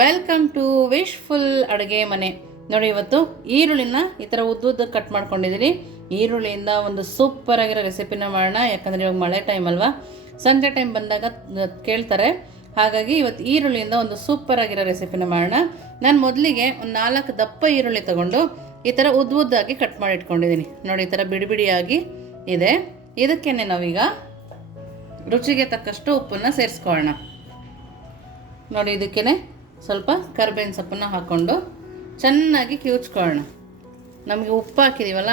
Welcome to wishful ಅಡುಗೆ ಮನೆ. ನೋಡಿ, ಇವತ್ತು ಈರುಳ್ಳಿನ ಈ ಥರ ಉದ್ದುದ್ದು ಕಟ್ ಮಾಡ್ಕೊಂಡಿದ್ದೀನಿ. ಈರುಳ್ಳಿಯಿಂದ ಒಂದು ಸೂಪರ್ ಆಗಿರೋ ರೆಸಿಪಿನ ಮಾಡೋಣ. ಯಾಕಂದರೆ ಇವಾಗ ಮಳೆ ಟೈಮ್ ಅಲ್ವಾ, ಸಂಜೆ ಟೈಮ್ ಬಂದಾಗ ಕೇಳ್ತಾರೆ. ಹಾಗಾಗಿ ಇವತ್ತು ಈರುಳ್ಳಿಯಿಂದ ಒಂದು ಸೂಪರ್ ಆಗಿರೋ ರೆಸಿಪಿನ ಮಾಡೋಣ. ನಾನು ಮೊದಲಿಗೆ ಒಂದು 4 ದಪ್ಪ ಈರುಳ್ಳಿ ತೊಗೊಂಡು ಈ ಥರ ಉದ್ದಾಗಿ ಕಟ್ ಮಾಡಿ ಇಟ್ಕೊಂಡಿದ್ದೀನಿ. ನೋಡಿ, ಈ ಥರ ಬಿಡಿಯಾಗಿ ಇದೆ. ಇದಕ್ಕೇನೆ ನಾವೀಗ ರುಚಿಗೆ ತಕ್ಕಷ್ಟು ಉಪ್ಪನ್ನು ಸೇರಿಸ್ಕೊಳ್ಳೋಣ. ನೋಡಿ, ಇದಕ್ಕೇ ಸ್ವಲ್ಪ ಕರಿಬೇವಿನ ಸೊಪ್ಪನ್ನು ಹಾಕ್ಕೊಂಡು ಚೆನ್ನಾಗಿ ಕಿವುಚ್ಕೊಳ್ಳೋಣ. ನಮಗೆ ಉಪ್ಪು ಹಾಕಿದ್ದೀವಲ್ಲ,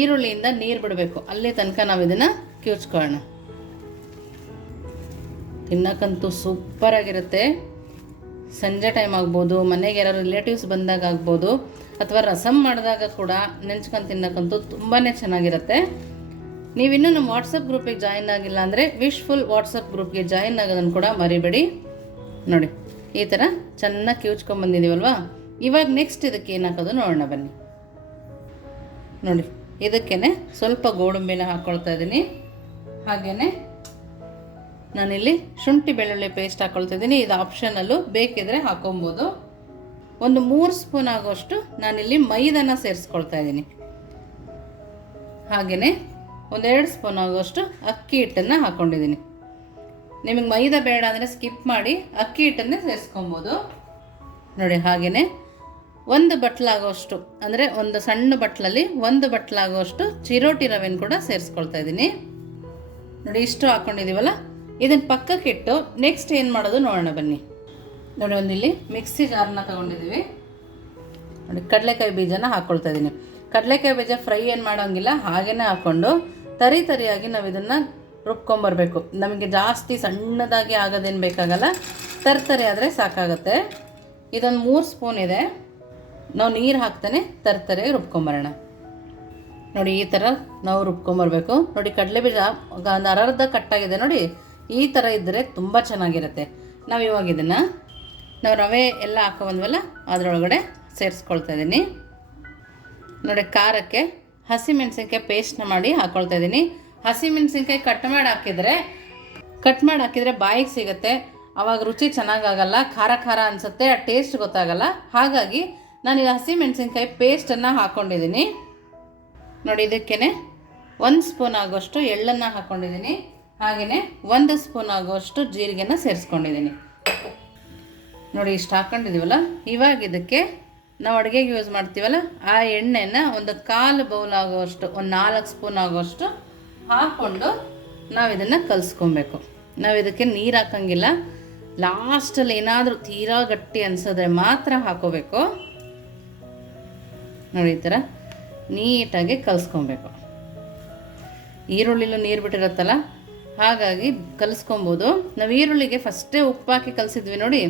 ಈರುಳ್ಳಿಯಿಂದ ನೀರು ಬಿಡಬೇಕು, ಅಲ್ಲಿ ತನಕ ನಾವು ಇದನ್ನು ಕಿವುಚ್ಕೊಳ್ಳೋಣ. ತಿನ್ನಕ್ಕಂತೂ ಸೂಪರಾಗಿರುತ್ತೆ. ಸಂಜೆ ಟೈಮ್ ಆಗ್ಬೋದು, ಮನೆಗೆ ಯಾರು ರಿಲೇಟಿವ್ಸ್ ಬಂದಾಗ ಆಗ್ಬೋದು, ಅಥವಾ ರಸಮ್ ಮಾಡಿದಾಗ ಕೂಡ ನೆಂಚ್ಕೊಂಡು ತಿನ್ನಕ್ಕಂತೂ ತುಂಬಾ ಚೆನ್ನಾಗಿರುತ್ತೆ. ನೀವಿನ್ನೂ ನಮ್ಮ ವಾಟ್ಸಪ್ ಗ್ರೂಪಿಗೆ ಜಾಯಿನ್ ಆಗಿಲ್ಲ ಅಂದರೆ ವಿಶ್ಫುಲ್ ವಾಟ್ಸಪ್ ಗ್ರೂಪ್ಗೆ ಜಾಯಿನ್ ಆಗೋದನ್ನು ಕೂಡ ಮರಿಬೇಡಿ. ನೋಡಿ, ಈ ಥರ ಚೆನ್ನಾಗಿ ಕಿವುಚ್ಕೊಂಡ್ಬಂದಿದ್ದೀವಲ್ವಾ. ಇವಾಗ ನೆಕ್ಸ್ಟ್ ಇದಕ್ಕೆ ಏನು ಹಾಕೋದು ನೋಡೋಣ ಬನ್ನಿ. ನೋಡಿ, ಇದಕ್ಕೇ ಸ್ವಲ್ಪ ಗೋಡಂಬಿನ ಹಾಕ್ಕೊಳ್ತಾ ಇದ್ದೀನಿ. ಹಾಗೆಯೇ ನಾನಿಲ್ಲಿ ಶುಂಠಿ ಬೆಳ್ಳುಳ್ಳಿ ಪೇಸ್ಟ್ ಹಾಕ್ಕೊಳ್ತಾ ಇದ್ದೀನಿ. ಇದು ಆಪ್ಷನಲ್ಲು, ಬೇಕಿದ್ರೆ ಹಾಕೊಬೋದು. ಒಂದು 3 ಸ್ಪೂನ್ ಆಗೋಷ್ಟು ನಾನಿಲ್ಲಿ ಮೈದಾನ ಸೇರಿಸ್ಕೊಳ್ತಾ ಇದ್ದೀನಿ. ಹಾಗೆಯೇ 1-2 ಸ್ಪೂನ್ ಆಗೋಷ್ಟು ಅಕ್ಕಿ ಹಿಟ್ಟನ್ನು ಹಾಕ್ಕೊಂಡಿದ್ದೀನಿ. ನಿಮಗೆ ಮೈದಾ ಬೇಡ ಅಂದರೆ ಸ್ಕಿಪ್ ಮಾಡಿ ಅಕ್ಕಿ ಹಿಟ್ಟನ್ನೇ ಸೇರಿಸ್ಕೊಬೋದು. ನೋಡಿ, ಹಾಗೆಯೇ 1 ಬಟ್ಲಾಗೋಷ್ಟು, ಅಂದರೆ ಒಂದು ಸಣ್ಣ ಬಟ್ಲಲ್ಲಿ 1 ಬಟ್ಲಾಗೋಷ್ಟು ಚಿರೋಟಿ ರವೆನ ಕೂಡ ಸೇರಿಸ್ಕೊಳ್ತಾ ಇದ್ದೀನಿ. ನೋಡಿ, ಇಷ್ಟು ಹಾಕ್ಕೊಂಡಿದ್ದೀವಲ್ಲ, ಇದನ್ನು ಪಕ್ಕಕ್ಕೆ ಇಟ್ಟು ನೆಕ್ಸ್ಟ್ ಏನು ಮಾಡೋದು ನೋಡೋಣ ಬನ್ನಿ. ನೋಡಿ, ಒಂದಿಲ್ಲಿ ಮಿಕ್ಸಿ ಜಾರನ್ನ ತೊಗೊಂಡಿದ್ದೀವಿ. ನೋಡಿ, ಕಡಲೆಕಾಯಿ ಬೀಜನ ಹಾಕ್ಕೊಳ್ತಾ ಇದ್ದೀನಿ. ಕಡಲೆಕಾಯಿ ಬೀಜ ಫ್ರೈ ಏನು ಮಾಡೋಂಗಿಲ್ಲ, ಹಾಗೇ ಹಾಕ್ಕೊಂಡು ತರಿಯಾಗಿ ನಾವು ಇದನ್ನು ರುಬ್ಕೊಂಬರ್ಬೇಕು. ನಮಗೆ ಜಾಸ್ತಿ ಸಣ್ಣದಾಗಿ ಆಗೋದೇನು ಬೇಕಾಗಲ್ಲ, ತರಿ ಆದರೆ ಸಾಕಾಗುತ್ತೆ. ಇದೊಂದು 3 ಸ್ಪೂನ್ ಇದೆ. ನಾವು ನೀರು ಹಾಕ್ತಾನೆ ತರಿಯಾಗಿ ರುಬ್ಕೊಂಬರೋಣ. ನೋಡಿ, ಈ ಥರ ನಾವು ರುಬ್ಕೊಂಬರ್ಬೇಕು. ನೋಡಿ, ಕಡಲೆ ಬೀಜ ಒಂದು ಅರ್ಧ ಕಟ್ಟಾಗಿದೆ. ನೋಡಿ, ಈ ಥರ ಇದ್ದರೆ ತುಂಬ ಚೆನ್ನಾಗಿರುತ್ತೆ. ನಾವು ಇವಾಗ ಇದನ್ನು ನಾವು ರವೆ ಎಲ್ಲ ಹಾಕೊಂಡ್ವಲ್ಲ ಅದರೊಳಗಡೆ ಸೇರಿಸ್ಕೊಳ್ತಾ ಇದ್ದೀನಿ. ನೋಡಿ, ಖಾರಕ್ಕೆ ಹಸಿಮೆಣಸಿನ್ಕಾಯಿ ಪೇಸ್ಟ್ನ ಮಾಡಿ ಹಾಕ್ಕೊಳ್ತಾ ಇದ್ದೀನಿ. ಹಸಿಮೆಣಸಿನ್ಕಾಯಿ ಕಟ್ ಮಾಡಿ ಹಾಕಿದರೆ ಬಾಯಿಗೆ ಸಿಗುತ್ತೆ, ಆವಾಗ ರುಚಿ ಚೆನ್ನಾಗಾಗಲ್ಲ, ಖಾರ ಅನಿಸುತ್ತೆ, ಆ ಟೇಸ್ಟ್ ಗೊತ್ತಾಗಲ್ಲ. ಹಾಗಾಗಿ ನಾನು ಇದು ಹಸಿಮೆಣಸಿನ್ಕಾಯಿ ಪೇಸ್ಟನ್ನು ಹಾಕ್ಕೊಂಡಿದ್ದೀನಿ. ನೋಡಿ, ಇದಕ್ಕೇ 1 ಸ್ಪೂನ್ ಆಗೋಷ್ಟು ಎಳ್ಳನ್ನು ಹಾಕ್ಕೊಂಡಿದ್ದೀನಿ. ಹಾಗೆಯೇ 1 ಸ್ಪೂನ್ ಆಗೋಷ್ಟು ಜೀರಿಗೆನ ಸೇರಿಸ್ಕೊಂಡಿದ್ದೀನಿ. ನೋಡಿ, ಇಷ್ಟು ಹಾಕ್ಕೊಂಡಿದ್ದೀವಲ್ಲ, ಇವಾಗ ಇದಕ್ಕೆ ನಾವು ಅಡುಗೆಗೆ ಯೂಸ್ ಮಾಡ್ತೀವಲ್ಲ ಆ ಎಣ್ಣೆನ ಒಂದು 1/4 ಬೌಲ್ ಆಗೋಷ್ಟು, ಒಂದು 4 ಸ್ಪೂನ್ ಆಗೋಷ್ಟು ಹಾಕ್ಕೊಂಡು ನಾವು ಇದನ್ನು ಕಲಿಸ್ಕೊಬೇಕು. ನಾವು ಇದಕ್ಕೆ ನೀರು ಹಾಕೋಂಗಿಲ್ಲ. ಲಾಸ್ಟಲ್ಲಿ ಏನಾದರೂ ತೀರಾ ಗಟ್ಟಿ ಅನಿಸಿದ್ರೆ ಮಾತ್ರ ಹಾಕೋಬೇಕು. ನೋಡಿ, ಈ ಥರ ನೀಟಾಗಿ ಕಲಿಸ್ಕೊಬೇಕು. ಈರುಳ್ಳಿಲೂ ನೀರು ಬಿಟ್ಟಿರುತ್ತಲ್ಲ, ಹಾಗಾಗಿ ಕಲಿಸ್ಕೊಬೋದು. ನಾವು ಈರುಳ್ಳಿಗೆ ಫಸ್ಟೇ ಉಪ್ಪು ಹಾಕಿ ಕಲಿಸಿದ್ವಿ ನೋಡಿ,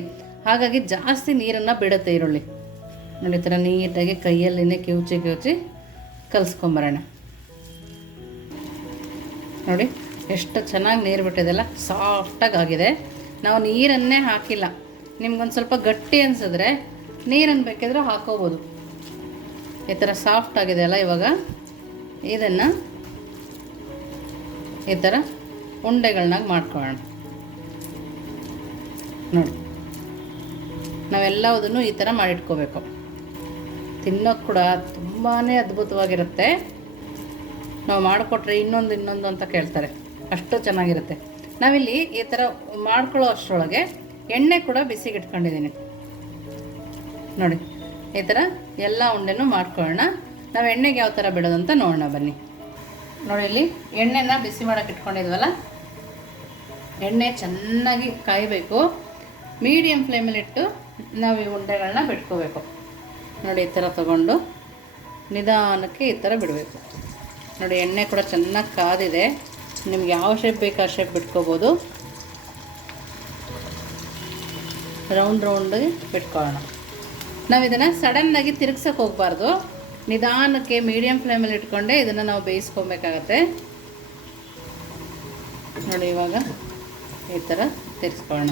ಹಾಗಾಗಿ ಜಾಸ್ತಿ ನೀರನ್ನು ಬಿಡುತ್ತೆ ಈರುಳ್ಳಿ. ನೋಡಿ, ಈ ಥರ ನೀಟಾಗಿ ಕೈಯಲ್ಲಿನೇ ಕಿವುಚಿ ಕಲಿಸ್ಕೊಂಬರೋಣ. ನೋಡಿ, ಎಷ್ಟು ಚೆನ್ನಾಗಿ ನೀರು ಬಿಟ್ಟಿದೆಲ್ಲ, ಸಾಫ್ಟಾಗಿ ಆಗಿದೆ. ನಾವು ನೀರನ್ನೇ ಹಾಕಿಲ್ಲ. ನಿಮ್ಗೊಂದು ಸ್ವಲ್ಪ ಗಟ್ಟಿ ಅನಿಸಿದ್ರೆ ನೀರನ್ನು ಬೇಕಿದ್ರೆ ಹಾಕೋಬೋದು. ಈ ಥರ ಸಾಫ್ಟ್ ಆಗಿದೆ ಅಲ್ಲ. ಇವಾಗ ಇದನ್ನು ಈ ಥರ ಉಂಡೆಗಳನ್ನಾಗಿ ಮಾಡ್ಕೊಳ್ಳೋಣ. ನೋಡಿ, ನಾವೆಲ್ಲದನ್ನು ಈ ಥರ ಮಾಡಿಟ್ಕೋಬೇಕು. ತಿನ್ನೋಕ್ಕೆ ಕೂಡ ತುಂಬಾ ಅದ್ಭುತವಾಗಿರುತ್ತೆ. ನಾವು ಮಾಡಿಕೊಟ್ರೆ ಇನ್ನೊಂದು ಅಂತ ಕೇಳ್ತಾರೆ, ಅಷ್ಟು ಚೆನ್ನಾಗಿರುತ್ತೆ. ನಾವಿಲ್ಲಿ ಈ ಥರ ಮಾಡ್ಕೊಳ್ಳೋ ಅಷ್ಟರೊಳಗೆ ಎಣ್ಣೆ ಕೂಡ ಬಿಸಿಗೆ ಇಟ್ಕೊಂಡಿದ್ದೀನಿ. ನೋಡಿ, ಈ ಥರ ಎಲ್ಲ ಉಂಡೆನೂ ಮಾಡ್ಕೊಳ್ಳೋಣ. ನಾವು ಎಣ್ಣೆಗೆ ಯಾವ ಥರ ಬಿಡೋದಂತ ನೋಡೋಣ ಬನ್ನಿ. ನೋಡಿ, ಇಲ್ಲಿ ಎಣ್ಣೆನ ಬಿಸಿ ಮಾಡೋಕ್ಕೆ ಇಟ್ಕೊಂಡಿದ್ವಲ್ಲ, ಎಣ್ಣೆ ಚೆನ್ನಾಗಿ ಕಾಯಬೇಕು. ಮೀಡಿಯಮ್ ಫ್ಲೇಮಲ್ಲಿ ಇಟ್ಟು ನಾವು ಈ ಉಂಡೆಗಳನ್ನ ಬಿಟ್ಕೋಬೇಕು. ನೋಡಿ, ಈ ಥರ ತಗೊಂಡು ನಿಧಾನಕ್ಕೆ ಈ ಥರ ಬಿಡಬೇಕು. ನೋಡಿ, ಎಣ್ಣೆ ಕೂಡ ಚೆನ್ನಾಗಿ ಕಾದಿದೆ. ನಿಮ್ಗೆ ಯಾವ ಶೇಪ್ ಬೇಕು ಆ ಶೇಪ್ ಬಿಟ್ಕೋಬೋದು. ರೌಂಡ್ ಬಿಟ್ಕೊಳ್ಳೋಣ. ನಾವು ಇದನ್ನು ಸಡನ್ನಾಗಿ ತಿರುಗ್ಸೋಕೆ ಹೋಗಬಾರ್ದು. ನಿಧಾನಕ್ಕೆ ಮೀಡಿಯಮ್ ಫ್ಲೇಮಲ್ಲಿ ಇಟ್ಕೊಂಡೆ ಇದನ್ನು ನಾವು ಬೇಯಿಸ್ಕೊಬೇಕಾಗತ್ತೆ. ನೋಡಿ, ಇವಾಗ ಈ ಥರ ತಿರ್ಗಿಸ್ಕೊಳ್ಳೋಣ.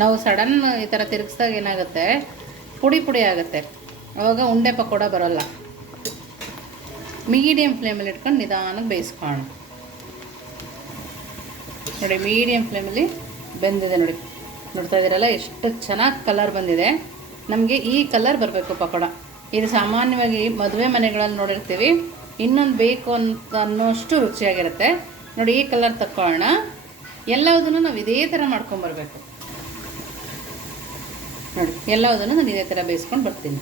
ನಾವು ಸಡನ್ ಈ ಥರ ತಿರುಗಿಸ್ದಾಗ ಏನಾಗುತ್ತೆ, ಪುಡಿ ಆಗುತ್ತೆ, ಆವಾಗ ಉಂಡೆ ಪಕೋಡ ಬರೋಲ್ಲ. ಮೀಡಿಯಮ್ ಫ್ಲೇಮಲ್ಲಿ ಇಟ್ಕೊಂಡು ನಿಧಾನಕ್ಕೆ ಬೇಯಿಸ್ಕೊಳ್ಳೋಣ. ನೋಡಿ, ಮೀಡಿಯಮ್ ಫ್ಲೇಮಲ್ಲಿ ಬೆಂದಿದೆ. ನೋಡಿ, ನೋಡ್ತಾ ಇದ್ದೀರಲ್ಲ ಎಷ್ಟು ಚೆನ್ನಾಗಿ ಕಲರ್ ಬಂದಿದೆ. ನಮಗೆ ಈ ಕಲರ್ ಬರಬೇಕು ಪಕೋಡ. ಇದು ಸಾಮಾನ್ಯವಾಗಿ ಮದುವೆ ಮನೆಗಳಲ್ಲಿ ನೋಡಿರ್ತೀವಿ, ಇನ್ನೊಂದು ಬೇಕು ಅಂತ ಅನ್ನೋಷ್ಟು ರುಚಿಯಾಗಿರುತ್ತೆ. ನೋಡಿ ಈ ಕಲರ್ ತಕ್ಕೊಳ್ಳೋಣ. ಎಲ್ಲವುದನ್ನು ನಾವು ಇದೇ ಥರ ಮಾಡ್ಕೊಂಬರ್ಬೇಕು. ನೋಡಿ ಎಲ್ಲವುದನ್ನು ನಾನು ಇದೇ ಥರ ಬೇಯಿಸ್ಕೊಂಡು ಬರ್ತೀನಿ.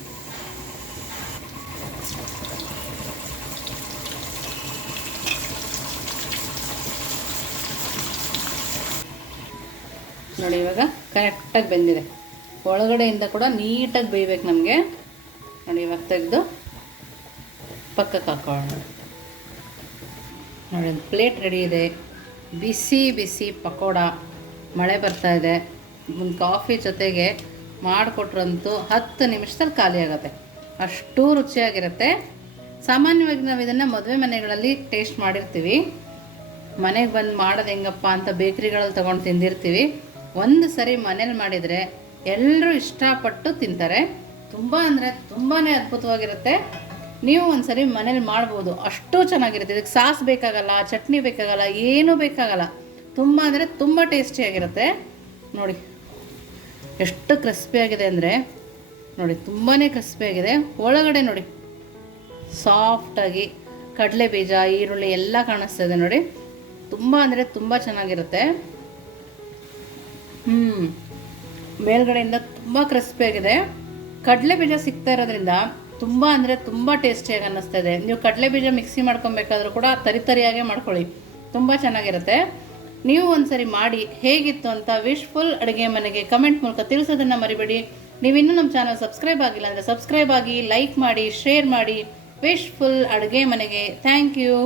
ನೋಡಿ ಇವಾಗ ಕರೆಕ್ಟಾಗಿ ಬೆಂದಿದೆ. ಒಳಗಡೆಯಿಂದ ಕೂಡ ನೀಟಾಗಿ ಬೇಯಬೇಕು ನಮಗೆ. ನೋಡಿ ಇವಾಗ ತೆಗೆದು ಪಕ್ಕಕ್ಕೆ ಹಾಕೊಳ್ಳೋಣ. ನೋಡಿ ಒಂದು ಪ್ಲೇಟ್ ರೆಡಿ ಇದೆ. ಬಿಸಿ ಬಿಸಿ ಪಕೋಡ. ಮಳೆ ಬರ್ತಾ ಇದೆ, ಒಂದು ಕಾಫಿ ಜೊತೆಗೆ ಮಾಡಿಕೊಟ್ರಂತೂ 10 ನಿಮಿಷದಲ್ಲಿ ಖಾಲಿ ಆಗುತ್ತೆ. ಅಷ್ಟು ರುಚಿಯಾಗಿರುತ್ತೆ. ಸಾಮಾನ್ಯವಾಗಿ ನಾವು ಇದನ್ನು ಮದುವೆ ಮನೆಗಳಲ್ಲಿ ಟೇಸ್ಟ್ ಮಾಡಿರ್ತೀವಿ. ಮನೆಗೆ ಬಂದು ಮಾಡೋದು ಹೆಂಗಪ್ಪ ಅಂತ ಬೇಕ್ರಿಗಳಲ್ಲಿ ತೊಗೊಂಡು ತಿಂದಿರ್ತೀವಿ. ಒಂದು ಸರಿ ಮನೇಲಿ ಮಾಡಿದರೆ ಎಲ್ಲರೂ ಇಷ್ಟಪಟ್ಟು ತಿಂತಾರೆ. ತುಂಬ ಅಂದರೆ ತುಂಬಾ ಅದ್ಭುತವಾಗಿರುತ್ತೆ. ನೀವು ಒಂದು ಸರಿ ಮನೇಲಿ ಮಾಡ್ಬೋದು, ಅಷ್ಟು ಚೆನ್ನಾಗಿರುತ್ತೆ. ಇದಕ್ಕೆ ಸಾಸ್ ಬೇಕಾಗಲ್ಲ, ಚಟ್ನಿ ಬೇಕಾಗಲ್ಲ, ಏನೂ ಬೇಕಾಗಲ್ಲ. ತುಂಬ ಅಂದರೆ ತುಂಬ ಟೇಸ್ಟಿಯಾಗಿರುತ್ತೆ. ನೋಡಿ ಎಷ್ಟು ಕ್ರಿಸ್ಪಿಯಾಗಿದೆ ಅಂದರೆ, ನೋಡಿ ತುಂಬಾ ಕ್ರಿಸ್ಪಿಯಾಗಿದೆ. ಒಳಗಡೆ ನೋಡಿ ಸಾಫ್ಟಾಗಿ ಕಡಲೆ ಬೀಜ, ಈರುಳ್ಳಿ ಎಲ್ಲ ಕಾಣಿಸ್ತಾ ಇದೆ. ನೋಡಿ ತುಂಬ ಅಂದರೆ ತುಂಬ ಚೆನ್ನಾಗಿರುತ್ತೆ. ಮೇಲ್ಗಡೆಯಿಂದ ತುಂಬ ಕ್ರಿಸ್ಪಿಯಾಗಿದೆ. ಕಡಲೆ ಬೀಜ ಸಿಗ್ತಾ ಇರೋದ್ರಿಂದ ತುಂಬ ಅಂದರೆ ತುಂಬ ಟೇಸ್ಟಿಯಾಗಿ ಅನ್ನಿಸ್ತಾ ಇದೆ. ನೀವು ಕಡಲೆ ಬೀಜ ಮಿಕ್ಸಿ ಮಾಡ್ಕೊಬೇಕಾದ್ರೂ ಕೂಡ ತರಿಯಾಗೇ ಮಾಡ್ಕೊಳ್ಳಿ, ತುಂಬ ಚೆನ್ನಾಗಿರುತ್ತೆ. ನೀವು ಒಂದ್ಸರಿ ಮಾಡಿ ಹೇಗಿತ್ತು ಅಂತ ವಿಶ್ಫುಲ್ ಅಡುಗೆ ಮನೆಗೆ ಕಮೆಂಟ್ ಮೂಲಕ ತಿಳಿಸೋದನ್ನು ಮರಿಬೇಡಿ. ನೀವಿನ್ನೂ ನಮ್ಮ ಚಾನಲ್ ಸಬ್ಸ್ಕ್ರೈಬ್ ಆಗಿಲ್ಲ ಅಂದರೆ ಸಬ್ಸ್ಕ್ರೈಬ್ ಆಗಿ, ಲೈಕ್ ಮಾಡಿ, ಶೇರ್ ಮಾಡಿ. ವಿಶ್ಫುಲ್ ಅಡುಗೆ ಮನೆಗೆ ಥ್ಯಾಂಕ್ ಯು.